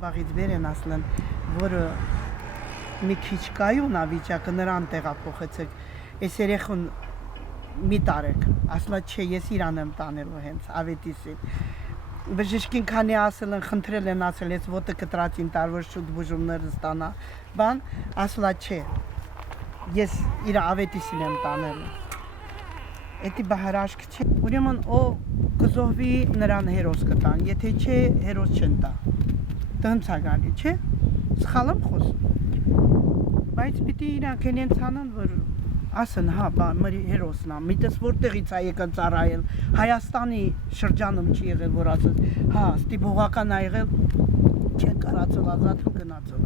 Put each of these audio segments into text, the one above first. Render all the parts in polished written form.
Ղարաբաղից վեր են ասլեն, որ մի քիչ կայուն ավիճակը նրան տեղափոխեցեք, այս երեխուն մի տարեք, ասլա չէ, ես իրան եմ տանելու հենց ավետիսին։ Բժիշկին քանի ասել են, խնդրել են ասել, ես ոտը կտրածին տարվոր շուտ բուժումներ ստանա, բան, ասլա չէ, ես իր ավետիսին եմ տանելու։ Էդի բահարաշք չէ, ուրեմն ով կզոհվի նրան հերոս կտան, եթե չէ, հերոս չեն տա, տհնցա գալի, չէ, սխալ եմ խոսում, բայց պիտի իրանք ենենց անան, որ ասեն, հա, մրի հերոսն է, միտես որտեղից է եկան ծառայել, Հայաստանի շրջանում չի եղել, որ ասես, հա, ստիպողական է եղել, չեն կարացել ազատ գնացել։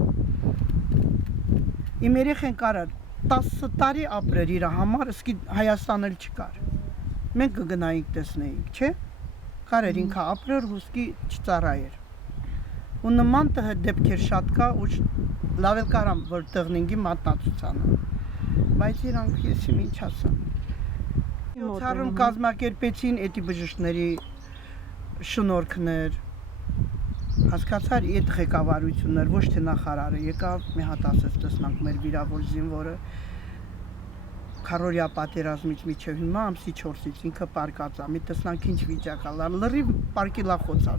Իմ երեխեն կարար 10 տարի ապրեր իր համար, սկի Հայաստան էլ չկար։ Մենք կգնայինք տեսնեինք, չէ՞։ Կարեր ինքը ապրեր, հուսքի չծառայեր։ Ու նման դեպքեր շատ կա, ու լավ էլ կարամ, որ տղնինգի մատնացուցանը։ Բայց իրանք ես իմ ինչ ասեմ։ Ցարում կազմակերպեցին էդի բժիշկների շնորհքներ, հասկացար այդ ղեկավարություններ, ոչ թե նախարարը եկավ, մի հատ ասեց, տեսնանք մեր վիրավոր զինվորը քարորյա պատերազմից միջև հիմա ամսի 4-ից ինքը պարկած է, մի տեսնանք ինչ վիճակ ա, լրիվ պարկիլախոց ա,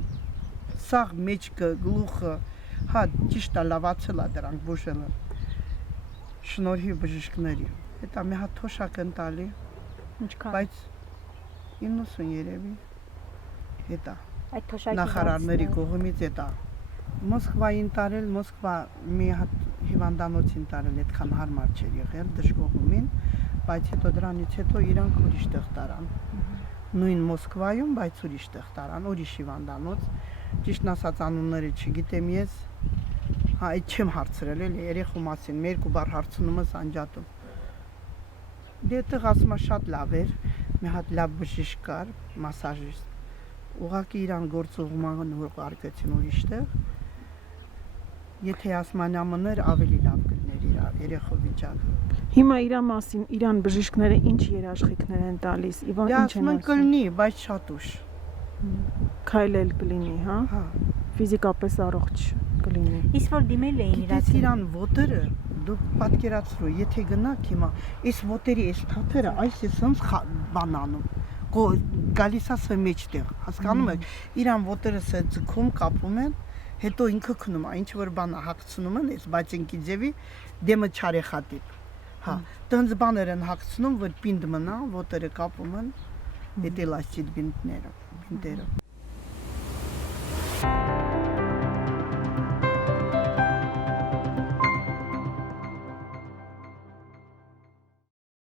սաղ մեջքը, գլուխը, հա ճիշտ ա լավացել ա դրանք բուժելը, շնորհիվ բժիշկների, հետա մի հատ թոշակ են տալի, բայց 90 երևի, հետա, նախարարների կողմից հետա, Մոսկվային տարել, Մոսկվա մի հատ հիվանդանոցին տարել, այդքան հարմար չէր եղել դժգոհումին, բայց հետո դրանից հետո իրանք ուրիշ տեղ տարան, նույն Մոսկվայում, բայց ուրիշ տեղ տարան, ուրիշ հիվանդանոց, ճիշտն ասած անունները չգիտեմ ես, հա, այդ չեմ հարցրել էլի, երեխու մասին, մի երկու բառ հարցնում ես անջատում։ Դե այդտեղ ասում է շատ լավ էր, մի հատ լավ բժիշկ կար, մասաժիստ, ուղղակի իրան գործուղման ուղարկեցին ուրիշ տեղ, եթե ասմանյամներ ավելի լավ կլներ իր երեխու վիճակը։ Հիմա իրա մասին, իրան բժիշկները ինչ երաշխիքներ են տալիս, Իվան ինչ են ասում կլինի, բայց շատ ուշ։ Քայլել կլինի, հա։ Հա։ Ֆիզիկապես առողջ կլինի։ Իսկ որ դիմել էին իրաց իրան ոտերը, դու պատկերացրու, եթե գնաք հիմա, այս ոտերի այս թաթերը, այս է սենց բանանում, գալիս է սը մեջտեղ, հասկանում եք, իրան ոտերը սը ձգում, կապում են, հետո ինքը քնում է, ինչ որ բան հագցնում են, այս բացենքի ձևի դեմը չարեխատիպ, հա, տենց բաներ են հագցնում, որ պինդ մնա, ոտերը կապում են, այդ էլաստիկ բինտները։